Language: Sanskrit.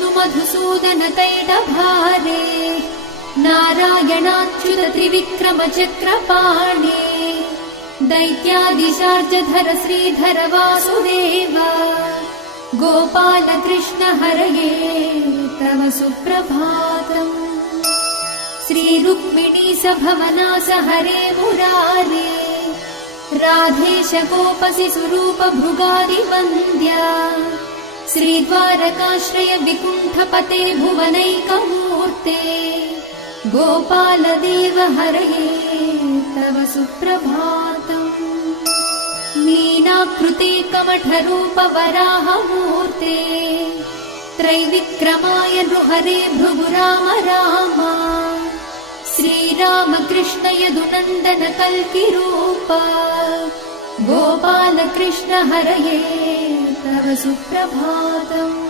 विष्णुमधुसूदन कैटभारे नारायणाच्युत त्रिविक्रम चक्रपाणे दैत्यादिशार्जधर श्रीधर वासुदेव गोपाल कृष्ण हरये तव सुप्रभातम्। श्रीरुक्मिणी सभवनास हरे मुरारे राधेश गोपसि स्वरूप भृगादिवन्द्या श्रीद्वारकाश्रय विकुण्ठपते भुवनैकमूर्ते गोपाल देव हरये तव सुप्रभातम्। मीनाकृते कमठरूप वराहमूर्ते त्रैविक्रमाय नृहरे भृगु राम राम श्रीराम कृष्ण यदुनन्दन कल्किरूप गोपाल कृष्ण हरये तव सुप्रभातम्।